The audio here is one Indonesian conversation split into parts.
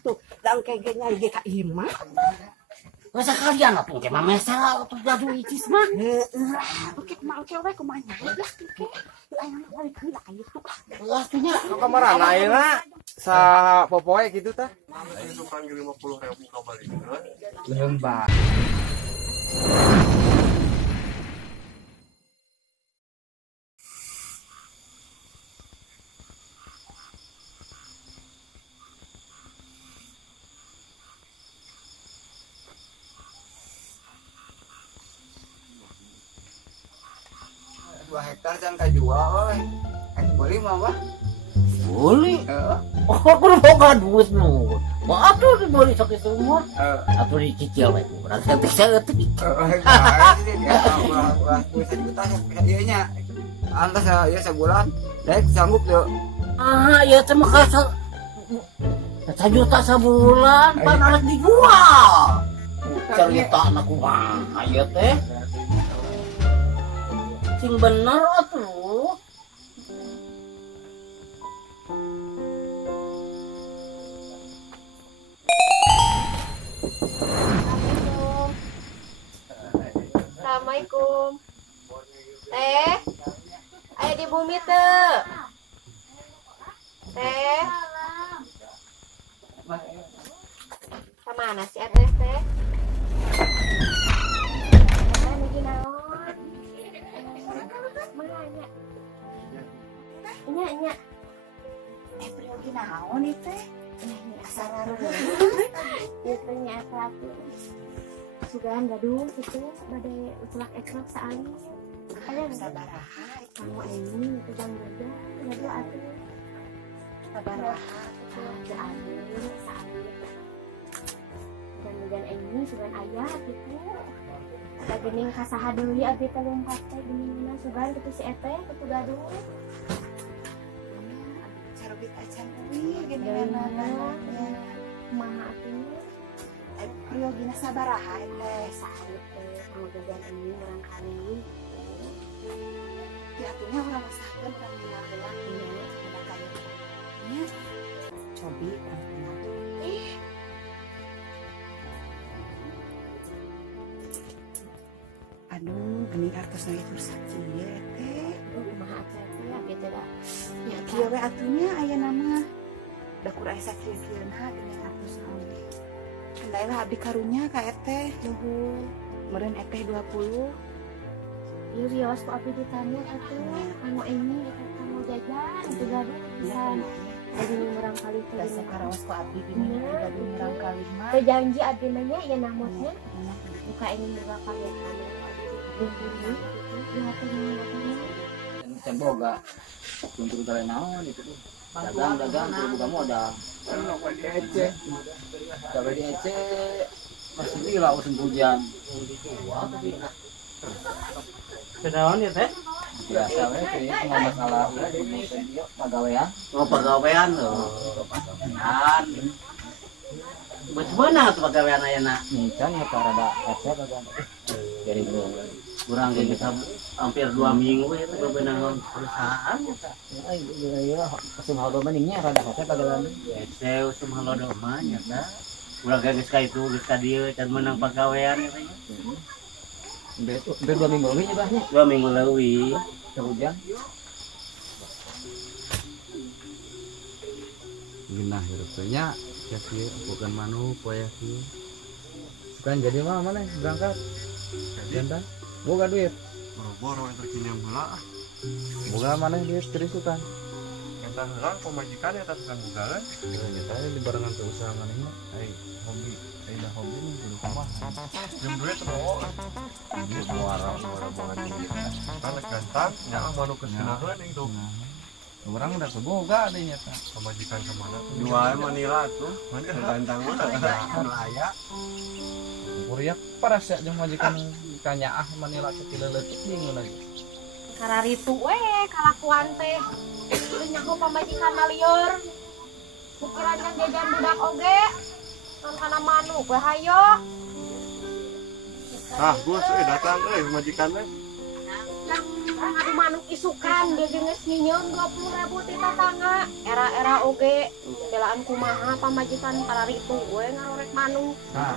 tuh dan kayaknya ge ka imah. Masa kalian atuh ge mah mesel atuh gaduh icis mah. Oke mangkel we kumaha ya ke. Aya balik heula itu. Pastinya Nu kamarana ayeuna sa popoe kitu tah. Ayo tukang 50.000 ka balik. Lembah. Dua hektar jangan kajual, boleh mah boleh. Oh, aku mau gaduh nu. Maaf tuh boleh sok itu mah. Atuh dicicil we. Urang cantik saeutik. Bisa ditanya ieu nya. Antas ya sebulan, daek sanggup yo. Ya teh mah ka 1 juta sebulan pan harus dijual. Cerita anak kumaha ieu teh. Cing bener atuh. Assalamualaikum. Teh, aya di bumi teu? Teh. Kamana si Teh teh? Teh nuju naon? Mana? Nya. Pergi naon ieu teh? Asarareun. Ieu teh nya atuh. Sugan gaduh gitu bade ucelak-ecelak saali. Aya sabaraha kamu ini itu jang gaduh atuh. Sabaraha itu saali. Dan ini sugan aya gitu. Da geuning kasaha deui abdi teh lompat teh geningan sugan kitu si Eteh kitu gaduh. Carobit acan deui geningan kumaha atuh. Rio gina sabaraha teh saeutik teh panggagan ini urang kawin. Di atunya urang usahakeun pamina heula nya pada kawin. Nya cobi urang kenal. Aduh, geuning artosna itu sakieu teh. Kumaha teh ya gitu da. Ya kieu we atunya aya nama. Da kur aya sakieu-kieuna geuning artosna oge. Kendailah abdi karunya ka Eteh. Nuhun. Meureun Eteh 20. Ieu wios ku abdi ditanya atuh. Anu ini kamu jajan itu gaduh pisan. Jadi urang kali teh Dasar karaos ku abdi dina gaduh urang kali mah. teh janji abdi mah nya ya namotnya. Buka ingin buka pariatan. Bumbu ya teh Can boga. Untuk tare naon itu tuh. Dagang kudu boga modal. Kalau di Aceh masih gila musim hujan. Kenaon ya teh? Biasa we teh mau masalah pagawean. Oh pagawean loh. Pagawean. Bagaimana tuh pagawean ayeuna? Nican ya rada resep kagak. Dari kurang ge kita hampir 2 minggu ya teh bebenang perusahaan eta. Ya usum halodo maningnya rada resep pagawean. Ya usum halodo mah nya tah. Urang geus ka itu geus ka dieu can menang pagawean ya teh. Hampir 2 minggu leuwih nya bahnya. 2 minggu leuwih. Hujan. Genah hirupnya ya kieu bukan manuk poe kieu. Bukan jadi mah mana berangkat. Jantan. Boga duit. Boro-boro eta kieu heula. Boga mana duit terisukan. Eta heula pamajikan eta tukang bugalan. Ya tadi di barengan teu usaha manehna. Ai hobi, dah hobi nih kudu kumaha. Jeung duit teu. Ini muara banget ini. Kan gantang, nya manuk keseunaheun ing tuh. Orang udah seboga deh nyata. Pamajikan ke mana? Jual Manila tuh. Mana gantang mah anu aya. Kuriak paras ya jeung majikan kanyaah Manila kecil leutik bingung lagi. kararitu we kalakuan teh teu nyaho pamajikan malieur pikiran jajan budak oge kan kana manuk we hayo Ah, Gus datang majikan teh. ngadu manuk isukan dia geus nyieun 20.000 ti tatangga. Era-era oge belaan kumaha pamajikan kararitu we ngarorek manuk. Nah,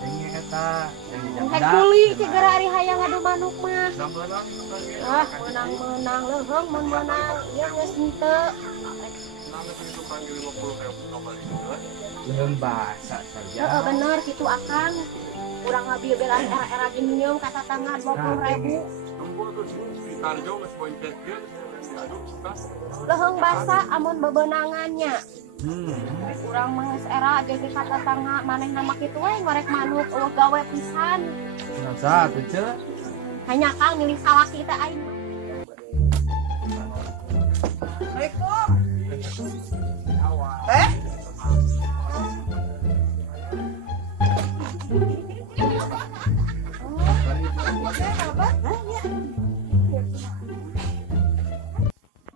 ini eta Hek kuli cegera ari hayang ngadu manuk mah. Ah, menang-menang leuheung mun menang ieu geus henteu. belum bahasa saja. Heeh bener kitu akang. Urang ngabil belaan era-era gini nyeum ka tatangga 20.000. Leuheung basa amun bebenangannya. Urang mah geus era jadi ka tatangga manehna mah kitu we ngorek manuk eueuh gawe pisan. Nasa tuh ce. Hanya kang milih salaki teh aing.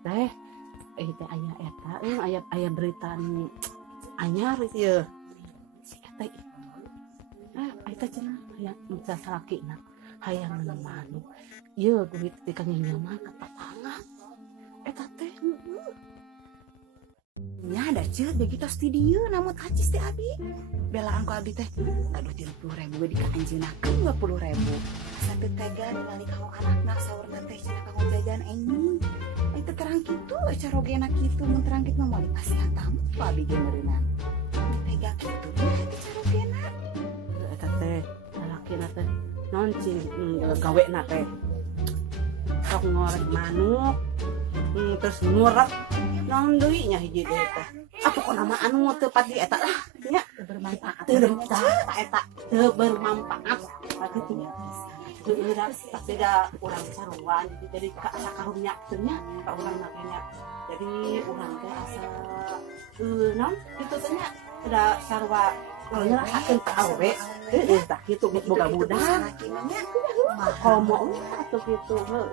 Teh teh aya eta aya berita anyar ieu si eta eta cenah hayang mencah salakina hayang menemani ieu duit ti ka nyaman ka tetangga eta teh nya ada ceuk begitu di dieu namun acis teh abi belaan ku abi teh aduh 30.000 we dikaanjeunnakeun 20.000 satu tega ningali kau anakna saurna teh cenah kanggo jajan ini itu terang kitu cara gena kitu mun terang kitu mah moal dipasihan tamu ku abi ge meureunna tega kitu cara gena eta teh salakina teh naon cing gawena teh sok ngorek manuk terus ngurep naon deui nya hiji teh eta apa kok nama anu teu pati eta lah nya bermanfaat eta teu bermanfaat kitu nya udah pasti da urang saruan jadi ka asa karunya teh nya ka urang makanya jadi urang teh asa naon kitu teh nya da sarua orangnya akan ka awe tah kitu boga budak komo atuh kitu heuh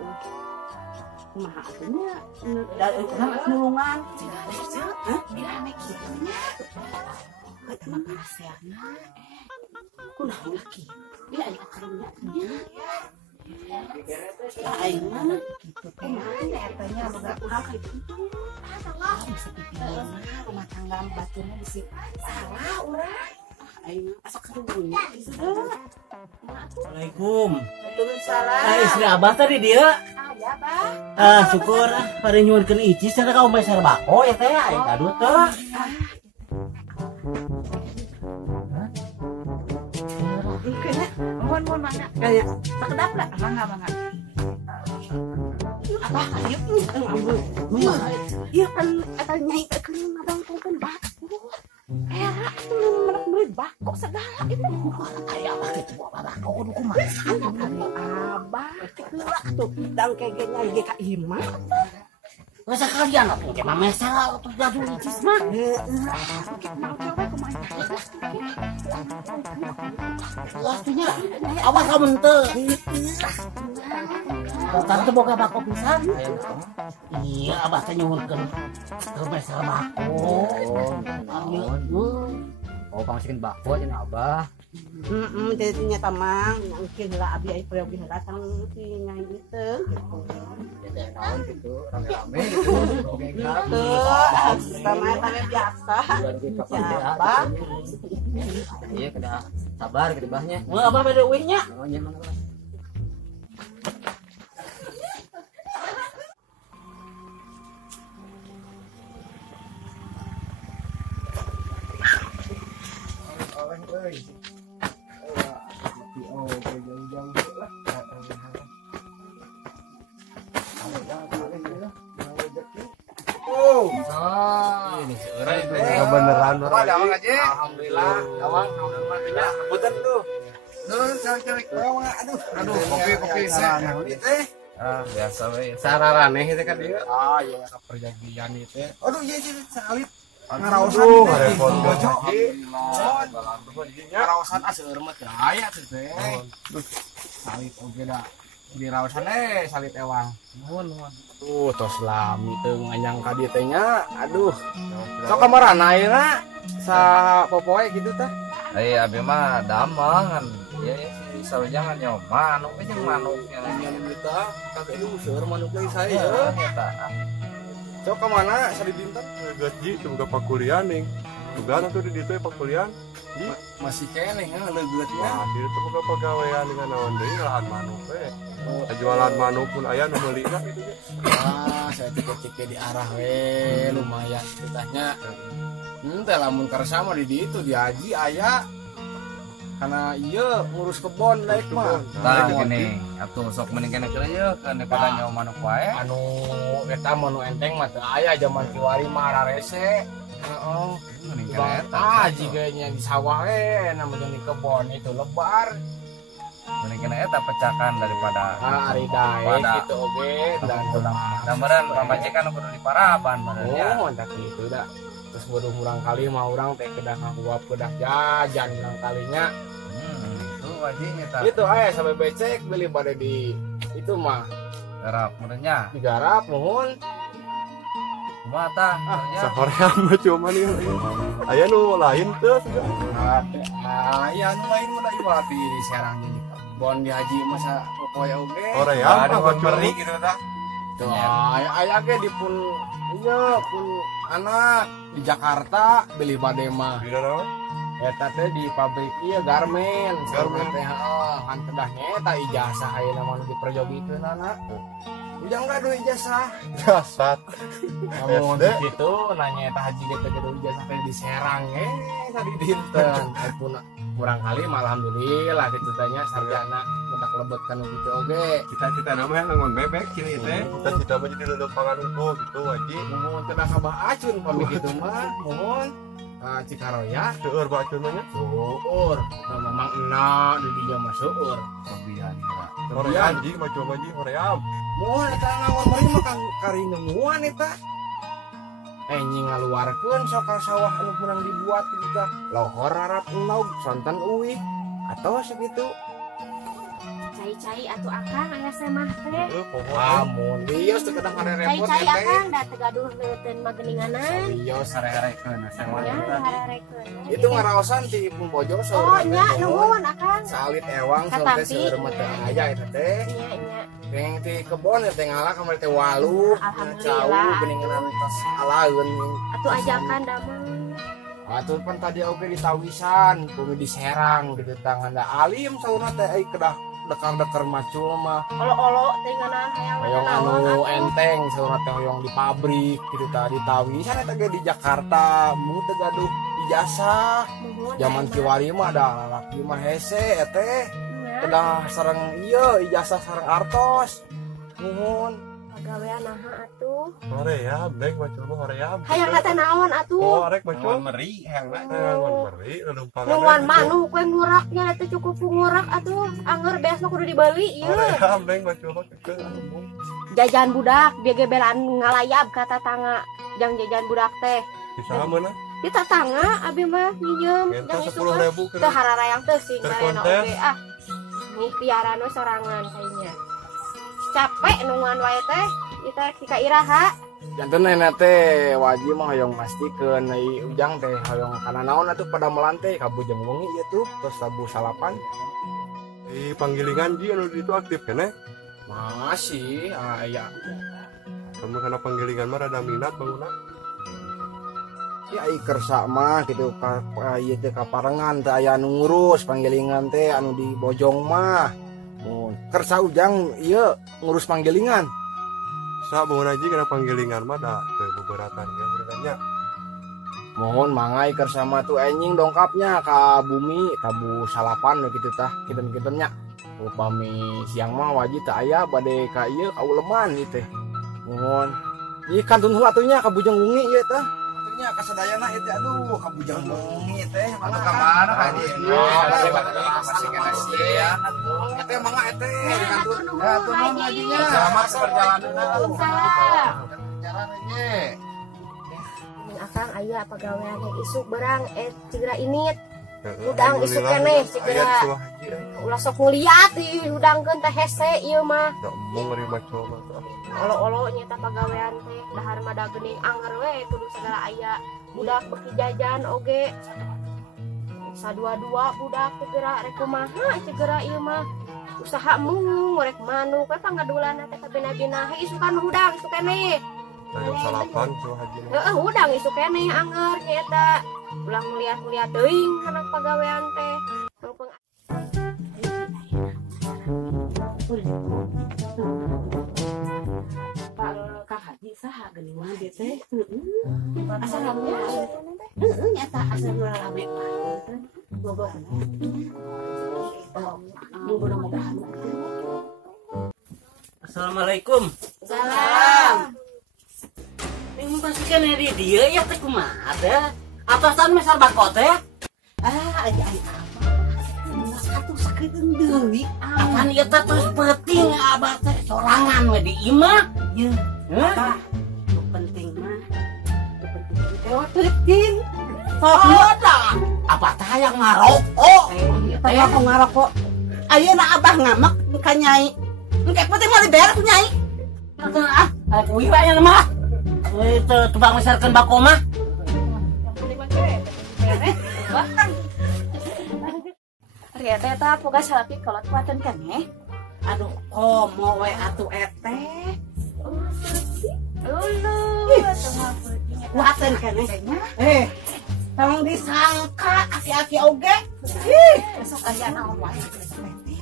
kumaha atunya da urang nulungan bilane kitu nya eta mah kasihanna kunaon laki dia aya karunya nya aing mah gitu teh etanya boga urang ka kitu bisa dipilih rumah tangga baturna bisa salah urang aing asa karunya Assalamualaikum. Waalaikumsalam Istri abah tadi dia. aya bang Syukur pada nyuwunkeun icis cenah ka umay sarbako ya teh aya kadut teh. kena mohon mangga kayak sakedap lah mangga apa ayo iya kan eta nyai teh keur ngadangkeun batu menak beli bako segala itu aya apa kitu bako kudu kumaha abah geulak tuh dangkege nyai ge ka imah Masa kalian apa ke mamesa terus jatuh icis mah. Waktunya awas kamu teu. Datang teh boga bako pisan. Iya, abah teh nyuhunkeun ke mesa bako. Oh, pangsikin bako aja abah. Jadi nyata mang mungkin lah abi ai priyogi datang si nyai itu Ya naon gitu, rame-rame gitu. Oke, gitu sama tanya biasa siapa iya kena sabar gitu bahnya. Mau abah beda uingnya. Oh, nya mana Bang? Kebeneran orang aja. Alhamdulillah, kawan, alhamdulillah. Kebetulan tuh. Cari aduh, kopi sarana teh. Biasa we. Sararaneh itu kan dia. Iya, perjanjian itu. Aduh, iya salit. Ngaraosan repot bocok. Ngaraosan aseur mah teh aya teh. Salit oge da. Di raosan salit ewang. Nuhun. Tos lami teu nganyang ka dieu teh nya. Aduh. Sok kamarana ayeuna sa popoe gitu tah. Abi mah damangan Iya ya si sawejangan nyawa manuk aja manuknya lagi. Kita kakek useur manuk lagi saya. Eta. Cok kemana? Sari Bintan? Gaji tuh buka pakulian nih. Juga tuh di ditu pakulian. Masih kene ya legetnya. Wah, itu buka pegawaian dengan naon deui lahan manuk we. Jualan manuk pun aya nu meulina gitu. Ah, saya cek di arah we lumayan kitanya. Teh lamun karsa mah di ditu di Haji aya. Karena iya ngurus kebon daek mah. Tah gini, atuh sok mending kene keur ye kan daripada nyawa manuk wae. Anu eta mah nu enteng mah teu aya zaman kiwari mah rarese. Heeh. Mending kene Bang eta. jiganya di sawah namanya di kebon itu lebar. Mending kene eta pecahkan daripada Ari daek gitu oge dan gambaran pamajikan kudu diparaban benernya. oh mantap gitu dah. Terus baru murang kali mah urang teh kedah ngaguap kedah jajan urang kalinya. Itu wajibnya tah. Itu aya sampai becek beli pada di itu mah Garap benernya. digarap mohon. Kumaha tah? Sahoream mah cuma nih. Aya nu lain teh. Aya nu lain mah ieu mati di Serang ini. Bon di Haji masa popoe oge. Hoream apa beri gitu tah. Tuh aya ge di pun iya pun anak di Jakarta beli bade mah. Di mana? Eta teh di pabrik ieu garmen. Garmen teh heeh, kan kedahnya eta ijazah ayeuna mah di perjobikeun anak. Ujang enggak duwe ijazah. Jasad. Namun gitu nanya eta haji ge teh kudu ijazah teh di Serang tadi dinten. Pun kurang kali mah alhamdulillah kitu tanya sarjana mendak lebet kanu kitu oge. Cita-cita nama ngangon bebek kini teh. Cita-cita mah jadi leulepangan unggul gitu waji. Mohon teh sabah acun pami kitu mah. Mohon Cikaroya seueur bacun mah nya. Seueur. Memang enak di dinya mah seueur. Kebian ya. Hoream anjing mah coba anjing hoream. Mohon eta ngangon mari mah kang kari nemuan eta. Nying ngaluarkeun sok ka sawah anu menang dibuat kitu tah. Lohor harap enog santan uwi atau segitu. Cai-cai atuh akang aya semah teh. Amun dios teu kadang ada repot Cai-cai akang da teu gaduh leuteun mageninganan. Dios Sare-sarekeun sama Ya, tadi. harerekeun. itu ngaraosan di Pumbojo Oh, nya nuhun akang. salit ewang Katampi. sampai seueur mah teu aya eta teh. Nya nya. Yang di kebon teh ngalah kamari teh walu, Alhamdulillah. jauh geuningan tos alaeun. Atuh ajakan da mah. Atuh pan tadi oge di Tawisan, kudu di Serang gitu tangan da alim saurna teh ai kedah dekar-dekar macul mah. Olo-olo teh ngeunan hayang Hoyong anu enteng saurna teh hoyong di pabrik gitu tah di Tawisan eta ge di Jakarta, mun teu gaduh ijazah. Zaman kiwari mah da lalaki mah hese teh. Kedah sareng ieu ijazah sareng artos. Nuhun. Pagawean naha atuh. Hoream, deng macul mah hoream. Hayang teh naon atuh? Arek macul. Meri hayang Ngangon meri lelumpangan. Nuan manuk we nguraknya teh cukup ngurak atuh. Anger beas mah kudu dibeli ieu. Hoream, deng macul mah kekeun. Jajan budak dia gebelan ngalayap ka tatangga. Jang jajan budak teh. Bisa mana? Di tatangga abi mah nyieum. Ngenta Jang isu 10.000 teh hararayang teh sing garena Terkontes. oge ah. Nih piaran we sorangan kayaknya. Capek nungan wae teh. Kita ka iraha. Janten nenek teh wajib mah hoyong mastikeun ai ujang teh hoyong kana naon atuh pada melantai kabujeng wengi ieu tuh terus sabu salapan. Di panggilingan ji anu itu aktif kene. Masih aya. Kamu kana panggilingan mah rada minat bangunan. Ya ai kersa mah gitu ka ieu teh kaparengan teh aya nu ngurus panggilingan teh anu di Bojong mah. Kersa ujang ieu ngurus panggilingan. Sa bangun aja kana panggilingan mah da teu beberatan ya benernya. Mohon mangai kersama tuh enjing dongkapnya ka bumi tabu salapan gitu tah kiten-kitennya upami siang mah wajib tak aya bade ka ieu kauleman ieu teh mohon ieu kantun heula atunya ka bujang wengi ieu teh atunya kasadayana ieu teh aduh ka bujang wengi teh mana ka mana ka dieu masih kana sieu eta teh mangga eta di kantun atuh nuhun ajinya selamat perjalanan Waalaikumsalam. caranya Akang aya pagawean yang isuk berang cigra init. Udang isuk keneh cigra. Ulah sok nguliat di udangkeun teh hese ieu mah. Da mau ngeri macul mah. Olo-olo nyata pagawean teh dahar mah da geuning anger we kudu segala aya. Budak beki jajan oge. Sadua-dua budak segera rek kumaha segera ieu mah usaha mung rek manuk we pangadulan teh kabina-bina isukan hudang isu keneh. Ayo salapan tuh haji. Heeh hudang isu keneh anger nyaeta. Ulah ngeliat-ngeliat teuing kana pagawean teh. Kak Haji saha geuning mah dia teh. Asal rame. Nyata asal rame Pak. Bogo kana. Mudah-mudahan. Assalamualaikum. Salam. Ini pastikan di dia ya teh kumaha teh? Atasan mesar bakot teh? Ai atuh sakedeung deui. Apaan ieu teh terus penting abah teh sorangan we di imah. Ye. Hah? Nu penting mah. Nu penting teh penting. Dah. Apa teh hayang ngarokok? Teh aku ngarokok. Ayeuna abah ngamak ka nyai. Engke penting mah diberes ku nyai. Aku ieu aya mah. Itu tubang mesarkeun bako mah. Ria teh eta boga salapi kolot kuaten keneh. Aduh, komo we atuh eteh. Kuaten keneh. Tong disangka aki-aki oge. Besok aya naon wae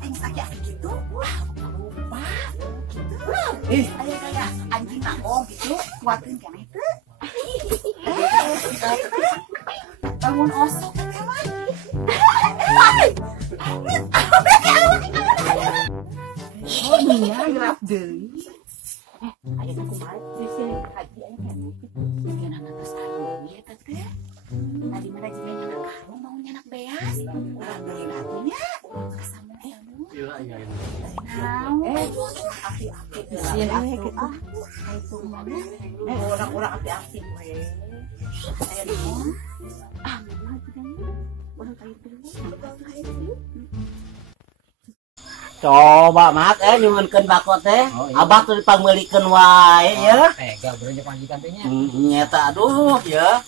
aing aki-aki gitu. Wah, lupa. Aya kaya anjing nangong gitu kuaten keneh teh. Bangun osok teh mah. Oh iya, gelap deui. Aya aku mah di sini haji aya kan. Yang ngatas anu ieu teh. Tadi mana juga nyanak karo mau nyanak beas. Urang deui atunya. Kasamu anu. Iya. Api-api di sini gitu. Itu mana? Orang-orang api-api we. Aya di mana? Mana juga. Urang kayu dulu. Coba mak nyungeunkeun bako teh. Abah tuh dipanggilikeun wae ya. Tega berenjak majikan teh nya. Nyata aduh ya.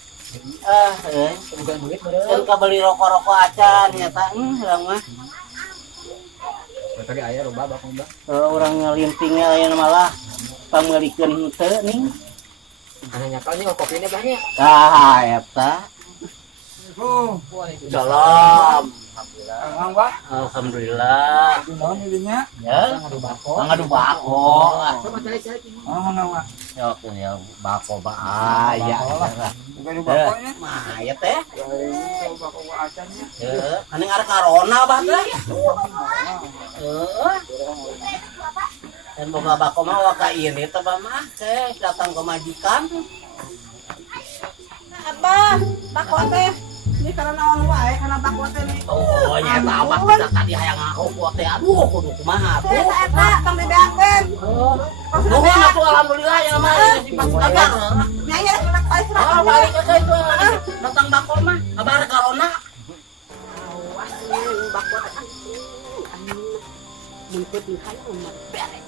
Bukan duit Kan bener. ka beli rokok-rokok acan nyata urang mah. Tadi aya loba bakong Mbak. Urang ngelimpingnya aya malah panggilikeun teu ning. Anu nyakal nih kopinya banyak. Tah eta. Salam. Alhamdulillah. Alhamdulillah. Naon didinya? Ya. Ngadu bako. Ngadu bako. Coba cari-cari. Oh, naon? Yok ya bako ba aya. Bukan bakonya. Mah ya teh. Bako acannya. Heeh, anu arek corona bah teh. Heeh. Dan boga bako mah waka ieu teh bah mah teh datang ke majikan. Abah, bako teh. Ini karena naon wae karena bako teh nih. Oh, nyata abah kita tadi hayang ngarokok teh. Aduh, kudu kumaha tuh. Eta tong dibeakeun. Nuhun atuh alhamdulillah ya mah si pas kabar. Nyai rek anak paling Oh, balik ke itu datang bako mah. Abah arek corona. awas nih bako teh. Mumpet nih hayang mah beres.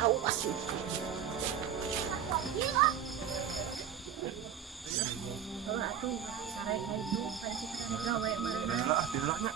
Awas nih. Atuh sarek itu pasti gawe mah. Lah, tidurnya.